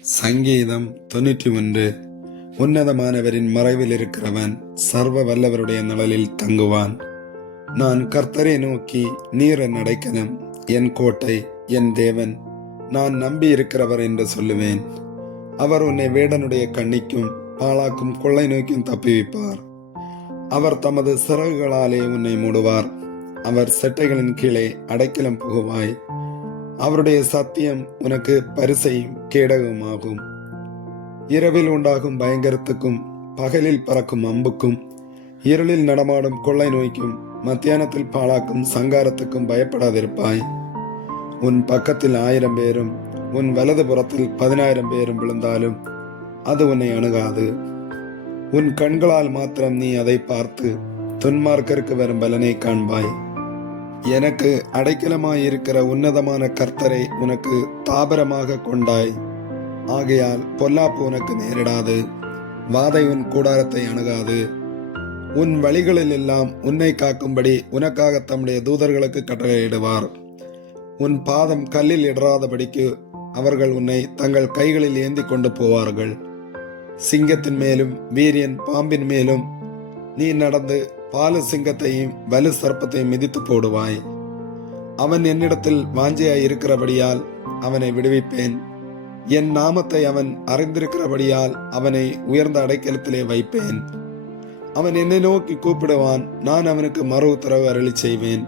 சங்கீதம் தொண்ணூற்றி ஒன்று உன்னதமானவரின் மறைவில் இருக்கிறவன் சர்வ வல்லவருடைய நிழலில் தங்குவான். நான் கர்த்தரை நோக்கி நீர நடைக்கணும் என் கோட்டை என் தேவன். நான் நம்பி இருக்கிறவர் என்று சொல்லுவேன். அவர் உன்னை வேடனுடைய கண்ணிக்கும் பாலாக்கும் கொள்ளை நோக்கியும் தப்புவிப்பார். அவர் தமது சிறகுகளாலே உன்னை மூடுவார். அவர் செட்டைகளின் கீழே அடைக்கலம் புகுவாய். அவருடைய சத்தியம் உனக்கு பரிசையும் கேடகமாகும். இரவில் உண்டாகும் பயங்கரத்துக்கும் பகலில் பறக்கும் அம்புக்கும் இருளில் நடமாடும் கொள்ளை நோய்க்கும் மத்தியானத்தில் பாழாக்கும் சங்காரத்துக்கும் பயப்படாதிருப்பாய். உன் பக்கத்தில் ஆயிரம் பேரும் உன் வலது புறத்தில் பதினாயிரம் பேரும் விழுந்தாலும் அது உன்னை அணுகாது. உன் கண்களால் மாத்திரம் நீ அதை பார்த்து துன்மார்க்கருக்கு வரும் பலனை காண்பாய். எனக்கு அடைக்கலமாயிருக்கிற உன்னதமான கர்த்தரை உனக்கு தாபரமாக கொண்டாய். ஆகையால் பொல்லாப்பு உனக்கு நேரிடாது. வாதை உன் கூடாரத்தை அணுகாது. உன் வழிகளில் எல்லாம் உன்னை காக்கும்படி உனக்காக தம்முடைய தூதர்களுக்கு கட்டளையிடுவார். உன் பாதம் கல்லில் இடராதபடிக்கு அவர்கள் உன்னை தங்கள் கைகளில் ஏந்தி கொண்டு போவார்கள். சிங்கத்தின் மேலும் வீரியன் பாம்பின் மேலும் நீ நடந்து பாலு சிங்கத்தையும் வலு சர்ப்பத்தையும் மிதித்து போடுவாய். அவன் என்னிடத்தில் வாஞ்சையாய் இருக்கிறபடியால் அவனை விடுவிப்பேன். என் நாமத்தை அவன் அறிந்திருக்கிறபடியால் அவனை உயர்ந்த அடைக்கலத்திலே வைப்பேன். அவன் என்னை நோக்கி கூப்பிடுவான் நான் அவனுக்கு மறு உத்தரவு அருளி செய்வேன்.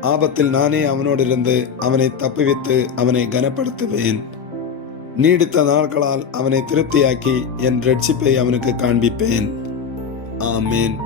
ஆபத்தில் நானே அவனோடு இருந்து அவனை தப்புவித்து அவனை கனப்படுத்துவேன். நீடித்த நாட்களால் அவனை திருப்தியாக்கி என் ரட்சிப்பை அவனுக்கு காண்பிப்பேன். ஆமேன்.